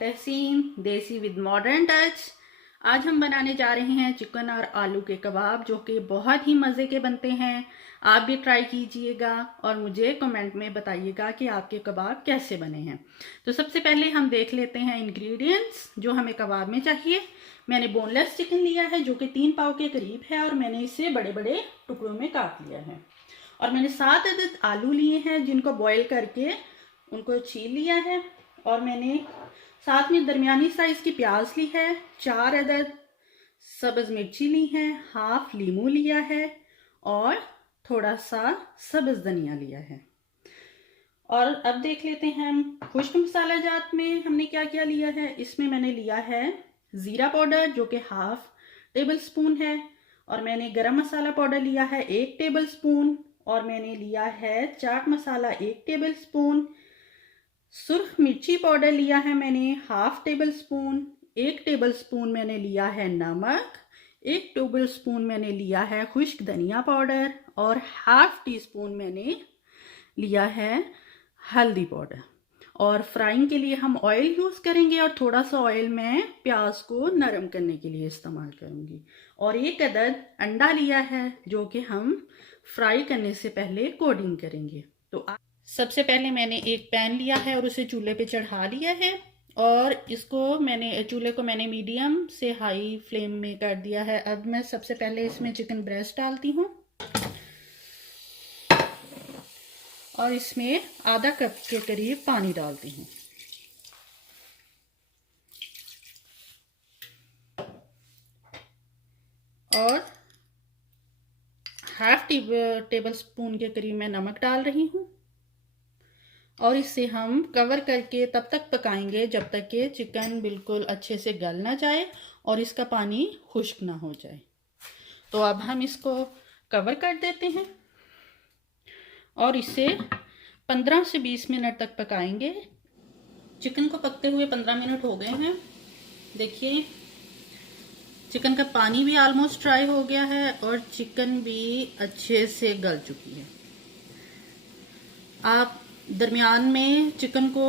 तहसीन, देसी with modern touch. आज हम बनाने जा रहे हैं चिकन और आलू के कबाब, जो कि बहुत ही मज़े के बनते हैं। आप भी ट्राई कीजिएगा और मुझे कमेंट में बताइएगा कि आपके कबाब कैसे बने हैं। तो सबसे पहले हम देख लेते हैं इंग्रेडिएंट्स जो हमें कबाब में चाहिए। मैंने बोनलेस चिकन लिया है जो कि 3 पाव के करीब है और मैंने इसे बड़े बड़े टुकड़ों में काट लिया है। और मैंने 7 अदद आलू लिए हैं जिनको बॉईल करके उनको छील लिया है। और मैंने साथ में दरमियानी साइज़ की प्याज ली है, 4 अदद सब्ज़ मिर्ची ली है, हाफ लीमू लिया है और थोड़ा सा सब्ज़ धनिया लिया है। और अब देख लेते हैं हम खुश्क मसाला जात में हमने क्या क्या लिया है। इसमें मैंने लिया है ज़ीरा पाउडर जो कि हाफ टेबल स्पून है, और मैंने गरम मसाला पाउडर लिया है 1 टेबल स्पून, और मैंने लिया है चाट मसाला 1 टेबल स्पून, सुर्ख मिर्ची पाउडर लिया है मैंने half table spoon, 1 table spoon मैंने लिया है नमक, 1 टेबल स्पून मैंने लिया है खुश्क धनिया पाउडर, और हाफ टी स्पून मैंने लिया है हल्दी पाउडर। और फ्राइंग के लिए हम ऑयल यूज़ करेंगे और थोड़ा सा ऑयल मैं प्याज को नरम करने के लिए इस्तेमाल करूँगी। और 1 अदद अंडा लिया है जो कि हम फ्राई करने से पहले कोटिंग करेंगे। तो सबसे पहले मैंने एक पैन लिया है और उसे चूल्हे पे चढ़ा लिया है, और इसको चूल्हे को मैंने मीडियम से हाई फ्लेम में कर दिया है। अब मैं सबसे पहले इसमें चिकन ब्रेस्ट डालती हूँ और इसमें आधा कप के करीब पानी डालती हूँ। और हाफ टेबल स्पून के करीब मैं नमक डाल रही हूँ, और इसे हम कवर करके तब तक पकाएंगे जब तक कि चिकन बिल्कुल अच्छे से गल ना जाए और इसका पानी खुश्क ना हो जाए। तो अब हम इसको कवर कर देते हैं और इसे 15 से 20 मिनट तक पकाएंगे। चिकन को पकते हुए 15 मिनट हो गए हैं। देखिए चिकन का पानी भी ऑलमोस्ट ड्राई हो गया है और चिकन भी अच्छे से गल चुकी है। आप दरमियान में चिकन को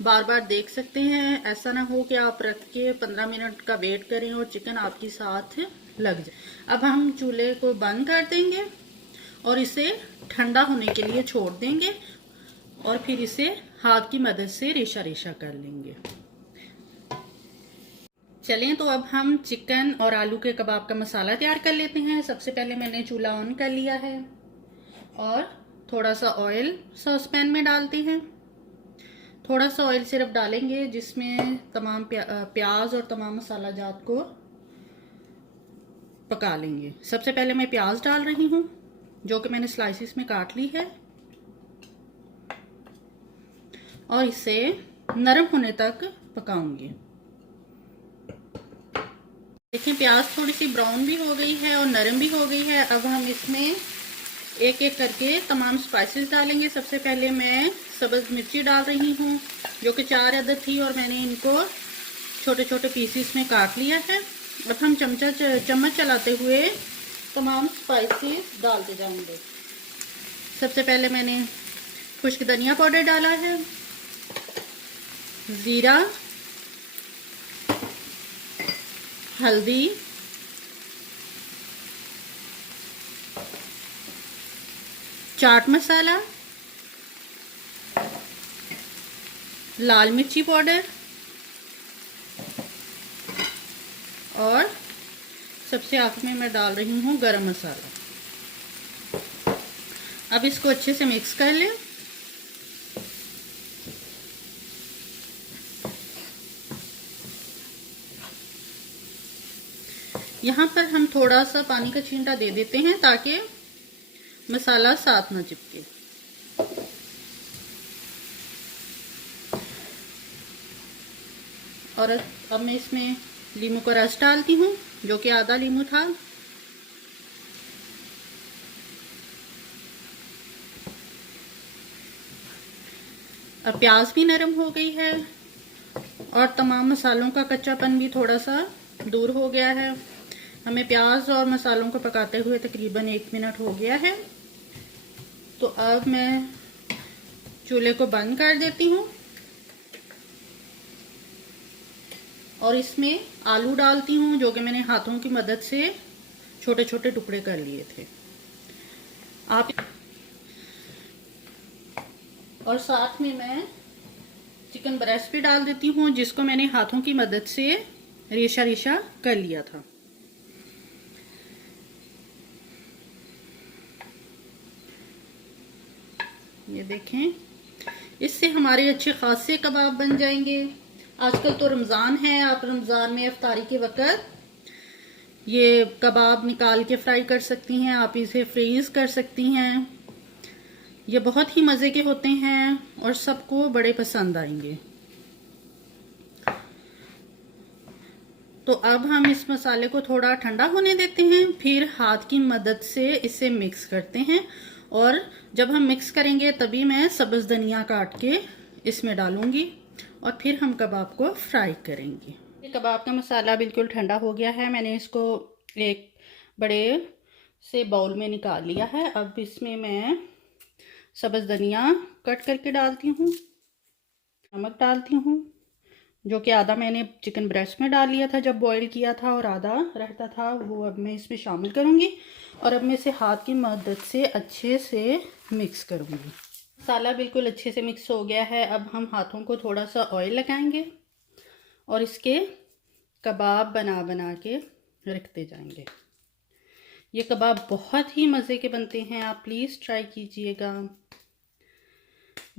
बार बार देख सकते हैं, ऐसा ना हो कि आप रख के 15 मिनट का वेट करें और चिकन आपके साथ लग जाए। अब हम चूल्हे को बंद कर देंगे और इसे ठंडा होने के लिए छोड़ देंगे और फिर इसे हाथ की मदद से रेशा रेशा कर लेंगे। चलें तो अब हम चिकन और आलू के कबाब का मसाला तैयार कर लेते हैं। सबसे पहले मैंने चूल्हा ऑन कर लिया है और थोड़ा सा ऑयल सॉस पैन में डालते हैं। थोड़ा सा ऑयल सिर्फ डालेंगे जिसमें तमाम प्याज और तमाम मसाला जात को पका लेंगे। सबसे पहले मैं प्याज डाल रही हूँ जो कि मैंने स्लाइसिस में काट ली है, और इसे नरम होने तक पकाऊंगी। देखिए प्याज थोड़ी सी ब्राउन भी हो गई है और नरम भी हो गई है। अब हम इसमें एक एक करके तमाम स्पाइसेस डालेंगे। सबसे पहले मैं सब्ज़ मिर्ची डाल रही हूँ जो कि 4 अदद थी और मैंने इनको छोटे छोटे पीसेस में काट लिया है। अब हम चम्मच चलाते हुए तमाम स्पाइसेस डालते जाएंगे। सबसे पहले मैंने खुश्क धनिया पाउडर डाला है, ज़ीरा, हल्दी, चाट मसाला, लाल मिर्ची पाउडर और सबसे आखिर में मैं डाल रही हूँ गरम मसाला। अब इसको अच्छे से मिक्स कर लें। यहाँ पर हम थोड़ा सा पानी का छींटा दे देते हैं ताकि मसाला साथ ना चिपके। और अब मैं इसमें लीमू का रस डालती हूँ जो कि आधा लीमू था। अब प्याज भी नरम हो गई है और तमाम मसालों का कच्चापन भी थोड़ा सा दूर हो गया है। हमें प्याज और मसालों को पकाते हुए तकरीबन 1 मिनट हो गया है। तो अब मैं चूल्हे को बंद कर देती हूँ और इसमें आलू डालती हूँ जो कि मैंने हाथों की मदद से छोटे छोटे टुकड़े कर लिए थे। आप और साथ में मैं चिकन ब्रेस्ट भी डाल देती हूँ जिसको मैंने हाथों की मदद से रेशा रेशा कर लिया था। ये देखें, इससे हमारे अच्छे खासे कबाब बन जाएंगे। आजकल तो रमज़ान है, आप रमज़ान में इफ्तारी के वक़्त ये कबाब निकाल के फ्राई कर सकती हैं, आप इसे फ्रीज़ कर सकती हैं। ये बहुत ही मज़े के होते हैं और सबको बड़े पसंद आएंगे। तो अब हम इस मसाले को थोड़ा ठंडा होने देते हैं, फिर हाथ की मदद से इसे मिक्स करते हैं। और जब हम मिक्स करेंगे तभी मैं सब्ज़ धनिया काट के इसमें डालूंगी और फिर हम कबाब को फ्राई करेंगे। ये कबाब का मसाला बिल्कुल ठंडा हो गया है, मैंने इसको एक बड़े से बाउल में निकाल लिया है। अब इसमें मैं सब्ज़ धनिया कट करके डालती हूँ, नमक डालती हूँ जो कि आधा मैंने चिकन ब्रेस्ट में डाल लिया था जब बॉईल किया था और आधा रहता था, वो अब मैं इसमें शामिल करूँगी। और अब मैं इसे हाथ की मदद से अच्छे से मिक्स करूँगी। मसाला बिल्कुल अच्छे से मिक्स हो गया है। अब हम हाथों को थोड़ा सा ऑयल लगाएंगे और इसके कबाब बना बना के रखते जाएंगे। ये कबाब बहुत ही मज़े के बनते हैं, आप प्लीज़ ट्राई कीजिएगा।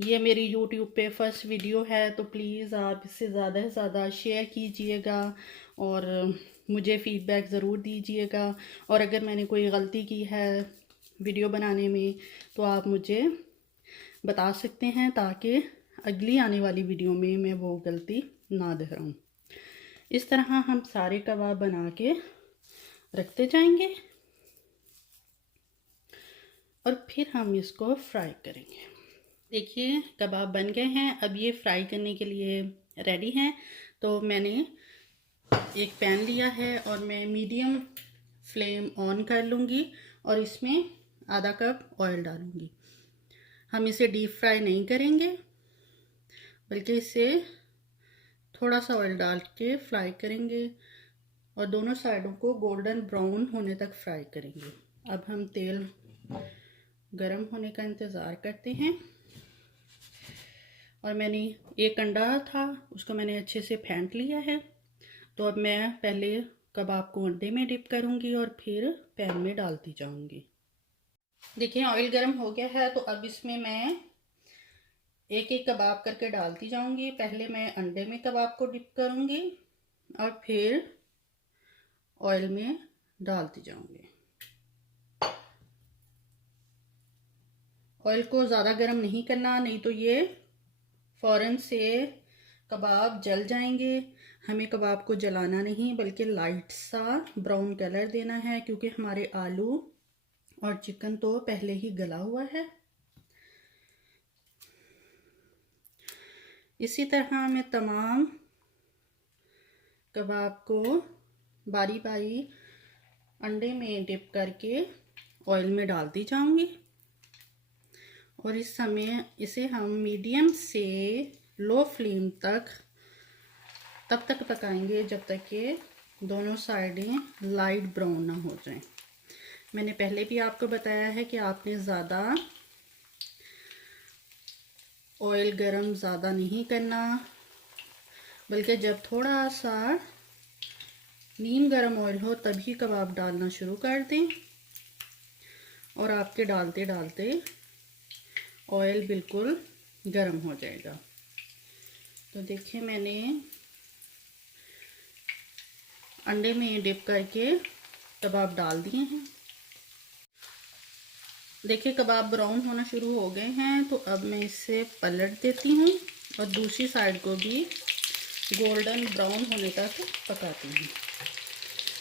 ये मेरी YouTube पे फर्स्ट वीडियो है, तो प्लीज़ आप इसे ज़्यादा से ज़्यादा शेयर कीजिएगा और मुझे फ़ीडबैक ज़रूर दीजिएगा। और अगर मैंने कोई गलती की है वीडियो बनाने में तो आप मुझे बता सकते हैं ताकि अगली आने वाली वीडियो में मैं वो गलती ना दोहराऊं। इस तरह हम सारे कबाब बना के रखते जाएंगे और फिर हम इसको फ्राई करेंगे। देखिए कबाब बन गए हैं, अब ये फ्राई करने के लिए रेडी हैं। तो मैंने एक पैन लिया है और मैं मीडियम फ्लेम ऑन कर लूँगी और इसमें आधा कप ऑयल डालूँगी। हम इसे डीप फ्राई नहीं करेंगे बल्कि इसे थोड़ा सा ऑयल डाल के फ्राई करेंगे और दोनों साइडों को गोल्डन ब्राउन होने तक फ्राई करेंगे। अब हम तेल गरम होने का इंतज़ार करते हैं और मैंने एक अंडा था उसको मैंने अच्छे से फेंट लिया है। तो अब मैं पहले कबाब को अंडे में डिप करूँगी और फिर पैन में डालती जाऊँगी। देखिए ऑयल गरम हो गया है, तो अब इसमें मैं एक एक कबाब करके डालती जाऊँगी। पहले मैं अंडे में कबाब को डिप करूँगी और फिर ऑयल में डालती जाऊँगी। ऑयल को ज़्यादा गर्म नहीं करना, नहीं तो ये फ़ौरन से कबाब जल जाएंगे। हमें कबाब को जलाना नहीं बल्कि लाइट सा ब्राउन कलर देना है, क्योंकि हमारे आलू और चिकन तो पहले ही गला हुआ है। इसी तरह मैं तमाम कबाब को बारी बारी अंडे में डिप करके ऑयल में डालती जाऊंगी और इस समय इसे हम मीडियम से लो फ्लेम तक तब तक पकाएंगे जब तक कि दोनों साइडें लाइट ब्राउन ना हो जाएं। मैंने पहले भी आपको बताया है कि आपने ज़्यादा ऑयल गरम ज़्यादा नहीं करना, बल्कि जब थोड़ा सा नीम गरम ऑयल हो तभी कबाब डालना शुरू कर दें और आपके डालते डालते ऑयल बिल्कुल गरम हो जाएगा। तो देखिए मैंने अंडे में डिप करके कबाब डाल दिए हैं। देखिए कबाब ब्राउन होना शुरू हो गए हैं, तो अब मैं इसे पलट देती हूँ और दूसरी साइड को भी गोल्डन ब्राउन होने तक पकाती हूँ।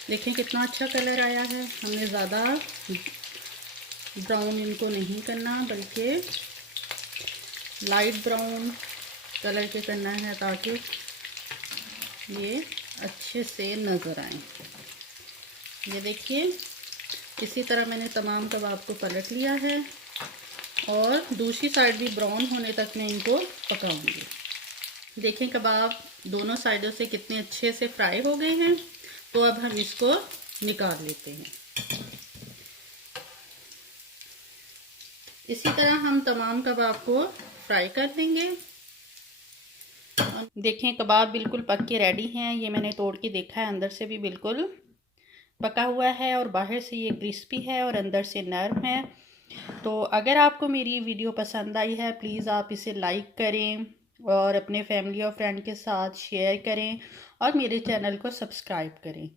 देखिए कितना अच्छा कलर आया है। हमने ज़्यादा ब्राउन इनको नहीं करना बल्कि लाइट ब्राउन कलर के करना है ताकि ये अच्छे से नज़र आए। ये देखिए इसी तरह मैंने तमाम कबाब को पलट लिया है और दूसरी साइड भी ब्राउन होने तक मैं इनको पकाऊंगी। देखें कबाब दोनों साइडों से कितने अच्छे से फ्राई हो गए हैं। तो अब हम इसको निकाल लेते हैं। इसी तरह हम तमाम कबाब को फ्राई कर लेंगे। देखें कबाब बिल्कुल पक के रेडी हैं। ये मैंने तोड़ के देखा है, अंदर से भी बिल्कुल पका हुआ है और बाहर से ये क्रिस्पी है और अंदर से नरम है। तो अगर आपको मेरी वीडियो पसंद आई है प्लीज़ आप इसे लाइक करें और अपने फैमिली और फ्रेंड के साथ शेयर करें और मेरे चैनल को सब्सक्राइब करें।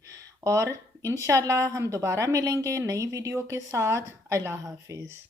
और इंशाल्लाह हम दोबारा मिलेंगे नई वीडियो के साथ। अल्लाह हाफिज़।